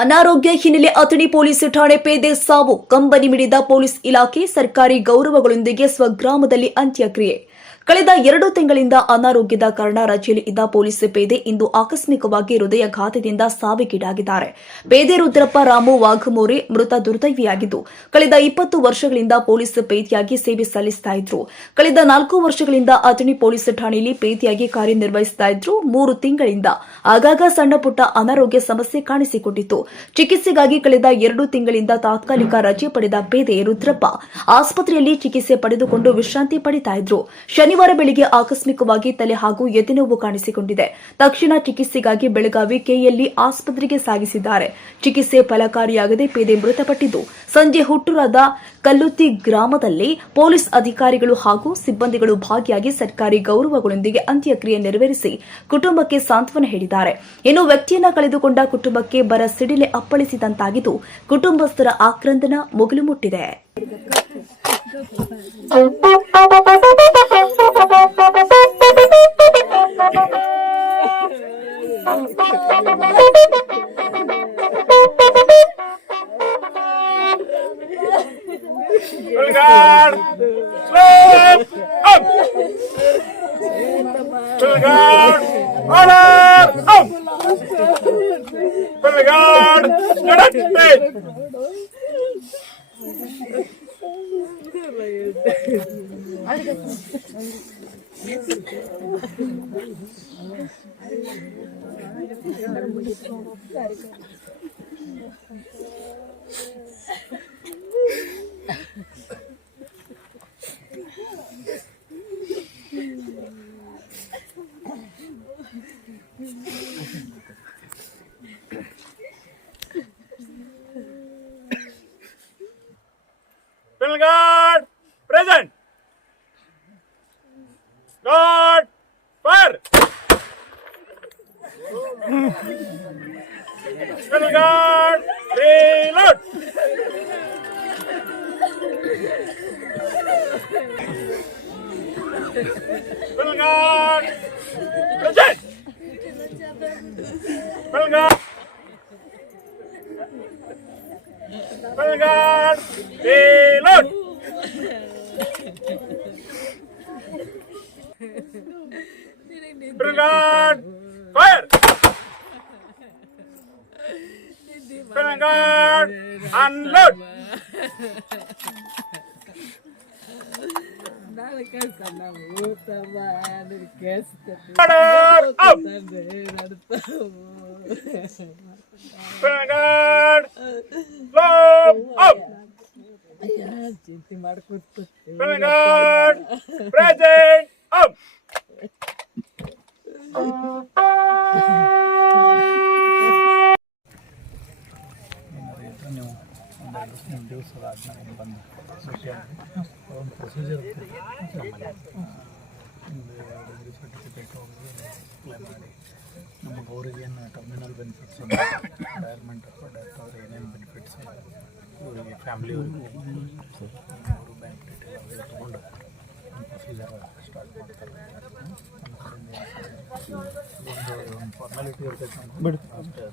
ಅನಾರೋಗ್ಯ ಹಿನ್ನೆಲೆ ಅಥಣಿ ಪೊಲೀಸ್ ಠಾಣೆ ಪೇದೆ ಸಾವು, ಕಂಬನಿ ಮಿಡಿದ ಪೊಲೀಸ್ ಇಲಾಖೆ, ಸರ್ಕಾರಿ ಗೌರವಗಳೊಂದಿಗೆ ಸ್ವಗ್ರಾಮದಲ್ಲಿ ಅಂತ್ಯಕ್ರಿಯೆ. ಕಳೆದ 2 ತಿಂಗಳಿಂದ ಅನಾರೋಗ್ಯದ ಕಾರಣ ರಜೆಯಲ್ಲಿ ಇದ್ದ ಪೊಲೀಸ್ ಪೇದೆ ಇಂದು ಆಕಸ್ಮಿಕವಾಗಿ ಹೃದಯಾಘಾತದಿಂದ ಸಾವಿಗೀಡಾಗಿದ್ದಾರೆ. ಪೇದೆ ರುದ್ರಪ್ಪ ರಾಮು ವಾಘಮೋರೆ ಮೃತ ದುರ್ದೈವಿಯಾಗಿದ್ದು, ಕಳೆದ 20 ವರ್ಷಗಳಿಂದ ಪೊಲೀಸ್ ಪೇದೆಯಾಗಿ ಸೇವೆ ಸಲ್ಲಿಸುತ್ತಾ ಇದ್ರು. ಕಳೆದ 4 ವರ್ಷಗಳಿಂದ ಅಥಣಿ ಪೊಲೀಸ್ ಠಾಣೆಯಲ್ಲಿ ಪೇದೆಯಾಗಿ ಕಾರ್ಯನಿರ್ವಹಿಸುತ್ತಾ ಇದ್ರು. 3 ತಿಂಗಳಿಂದ ಆಗಾಗ ಸಣ್ಣ ಪುಟ್ಟ ಅನಾರೋಗ್ಯ ಸಮಸ್ಯೆ ಕಾಣಿಸಿಕೊಂಡಿತ್ತು. ಚಿಕಿತ್ಸೆಗಾಗಿ ಕಳೆದ 2 ತಿಂಗಳಿಂದ ತಾತ್ಕಾಲಿಕ ರಜೆ ಪಡೆದ ಪೇದೆ ರುದ್ರಪ್ಪ ಆಸ್ಪತ್ರೆಯಲ್ಲಿ ಚಿಕಿತ್ಸೆ ಪಡೆದುಕೊಂಡು ವಿಶ್ರಾಂತಿ ಪಡೆಯುತ್ತಾ ಇದ್ರು. ಶನಿವಾರ ಬೆಳಿಗ್ಗೆ ಆಕಸ್ಮಿಕವಾಗಿ ತಲೆ ಹಾಗೂ ಎದೆನೋವು ಕಾಣಿಸಿಕೊಂಡಿದೆ. ತಕ್ಷಣ ಚಿಕಿತ್ಸೆಗಾಗಿ ಬೆಳಗಾವಿ ಕೆಎಲ್ಇ ಆಸ್ಪತ್ರೆಗೆ ಸಾಗಿಸಿದ್ದಾರೆ. ಚಿಕಿತ್ಸೆ ಫಲಕಾರಿಯಾಗದೆ ಪೇದೆ ಮೃತಪಟ್ಟಿದ್ದು, ಸಂಜೆ ಹುಟ್ಟೂರಾದ ಕಲ್ಲುತ್ತಿ ಗ್ರಾಮದಲ್ಲಿ ಪೊಲೀಸ್ ಅಧಿಕಾರಿಗಳು ಹಾಗೂ ಸಿಬ್ಬಂದಿಗಳು ಭಾಗಿಯಾಗಿ ಸರ್ಕಾರಿ ಗೌರವಗಳೊಂದಿಗೆ ಅಂತ್ಯಕ್ರಿಯೆ ನೆರವೇರಿಸಿ ಕುಟುಂಬಕ್ಕೆ ಸಾಂತ್ವನ ಹೇಳಿದ್ದಾರೆ. ಇನ್ನು ವ್ಯಕ್ತಿಯನ್ನ ಕಳೆದುಕೊಂಡ ಕುಟುಂಬಕ್ಕೆ ಬರ ಸಿಡಿಲೆ ಅಪ್ಪಳಿಸಿದಂತಾಗಿದ್ದು, ಕುಟುಂಬಸ್ಥರ ಆಕ್ರಂದನ ಮುಗಿಲು ಮುಟ್ಟಿದೆ. Guard present. Guard fire. Guard reload. Guard present. Guard. Guard reload. Guard fire. Guard unload. Order up. Guard slow up. Guard present up. ನೀವು ಒಂದು ದಿವಸದಾದ್ಮೇಲೆ ಬಂದು ಒಂದು ಪ್ರೊಸೀಜರ್ ನಮ್ಮಲ್ಲಿ ಒಂದು 2 ಡಿಗ್ರಿ ಸರ್ಟಿಫಿಕೇಟ್ ಹೋಗಿ ಅಪ್ಲೈ ಮಾಡಿ ನಮಗೆ ಅವ್ರಿಗೇನು ಟರ್ಮಿನಲ್ ಬೆನಿಫಿಟ್ಸ್ ರಿಟೈರ್ಮೆಂಟ್ ಅಥವಾ ಡೆತ್ ಅವ್ರಿಗೆ ಏನೇನು ಬೆನಿಫಿಟ್ಸ್ ಇವರಿಗೆ ಫ್ಯಾಮ್ಲಿಯವ್ರಿಗೆ ಅವರು ಬ್ಯಾಂಕ್ ಡೀಟೇಲ್ ಅವೆಲ್ಲ ತೊಗೊಂಡು ಒಂದು ಪ್ರೊಸೀಜರ್ ಸ್ಟಾರ್ಟ್ ಮಾಡ್ತಾರೆ. ನಮ್ಮ ಕಡೆಯಿಂದ ಒಂದು ಫಾರ್ಮಾಲಿಟಿ ಇರ್ತೈತೆ ಬಿಡಿ ಅಷ್ಟೇ.